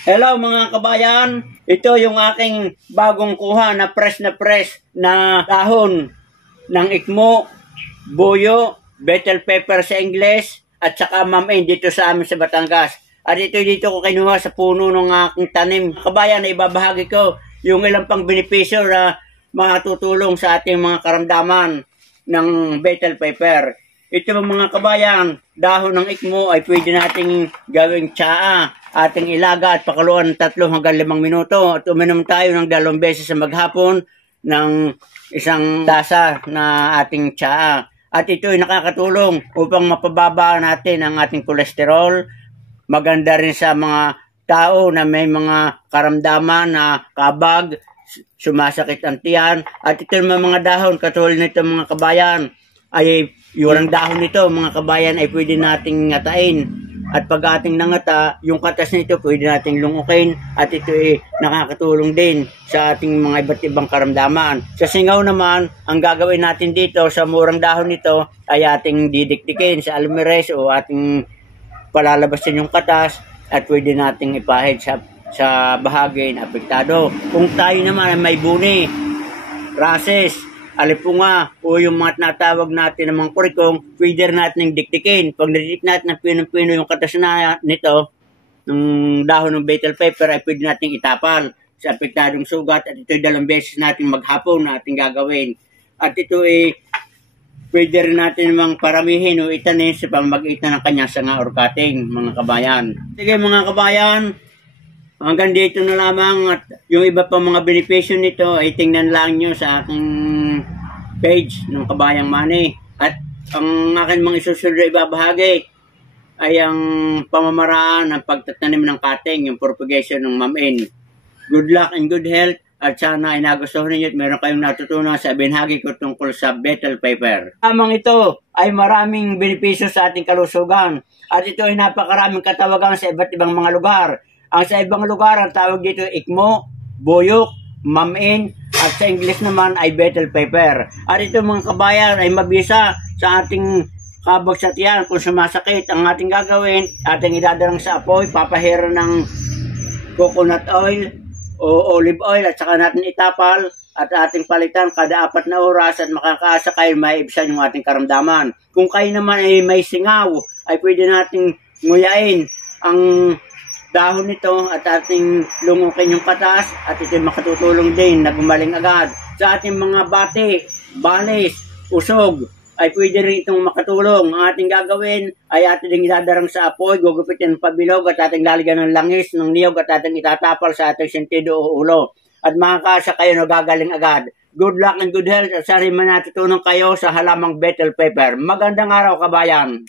Hello mga kabayan, ito yung aking bagong kuha na press na dahon ng ikmo, buyo, bell pepper sa Ingles, at saka mamain dito sa amin sa Batangas. At dito ko kinuha sa puno ng aking tanim. Kabayan, na ibabahagi ko yung ilang pang benepisyo na makatutulong sa ating mga karamdaman ng bell pepper. Ito mga kabayan, dahon ng ikmo ay pwede nating gawing tsaa, ating ilaga at pakuluan 3 hanggang 5 minuto. At uminom tayo ng 2 beses sa maghapon ng isang tasa na ating tsaa. At ito ay nakakatulong upang mapababa natin ang ating kolesterol. Maganda rin sa mga tao na may mga karamdaman na kabag, sumasakit ang tiyan. At ito naman mga dahon, katulad nito mga kabayan, ay yung dahon nito mga kabayan ay pwede nating ngatain. At pag ating nangata, yung katas nito pwede nating lungukin. At ito ay nakakatulong din sa ating mga iba't ibang karamdaman. Sa singaw naman, ang gagawin natin dito sa murang dahon nito ay ating didikdikin sa alumires o ating palalabasin yung katas at pwede nating ipahid sa bahagi na apektado. Kung tayo naman ay may buni, rases, alipunga o yung mga natawag natin ng mga kurikong, pwede natin dikdikin. Pag nadidik natin ng pinong-pino yung katas na nito, ng dahon ng bell pepper, ay pwede natin itapal sa apektadong sugat. At ito 2 beses natin maghapon na ating gagawin. At ito ay pwede rin natin mang paramihin o itanin sa pamagitan ng kanyang sanga or cutting, mga kabayan. Sige mga kabayan, hanggang dito na lamang. At yung iba pa mga benepisyo nito ay tingnan lang nyo sa aking page ng Kabayang Manny. At ang akin mga isusunod na ibabahagi ay ang pamamaraan ng pagtatanim ng cutting, yung propagation ng mamain. Good luck and good health. At sana ay nagustuhan ninyo at meron kayong natutunan sa binahagi ko tungkol sa bell pepper. Amang ito ay maraming benepisyo sa ating kalusugan. At ito ay napakaraming katawagan sa iba't ibang mga lugar. Ang sa ibang lugar, ang tawag dito ikmo, buyok, mamain, at sa English naman ay bell pepper. At ito mga kabayan ay mabisa sa ating kabag sa tiyan. Kung sumasakit, ang ating gagawin, ating idadarang sa apoy, papahira ng coconut oil o olive oil at saka natin itapal at ating palitan kada 4 na oras at makakaasa kayo maibsan yung ating karamdaman. Kung kayo naman ay may singaw, ay pwede nating nguyain ang dahon nito at ating lungukin yung patas at ito makatutulong din na gumaling agad. Sa ating mga bati, balis, usog, ay pwede rin itong makatulong. Ang ating gagawin ay ating idadarang sa apoy, gugupitin ng pabilog at ating lalagyan ng langis, ng niyog at ating itatapal sa ating sentido o ulo. At makakasa kayo na gagaling agad. Good luck and good health at sana man natutunan kayo sa halamang bell pepper. Magandang araw kabayan!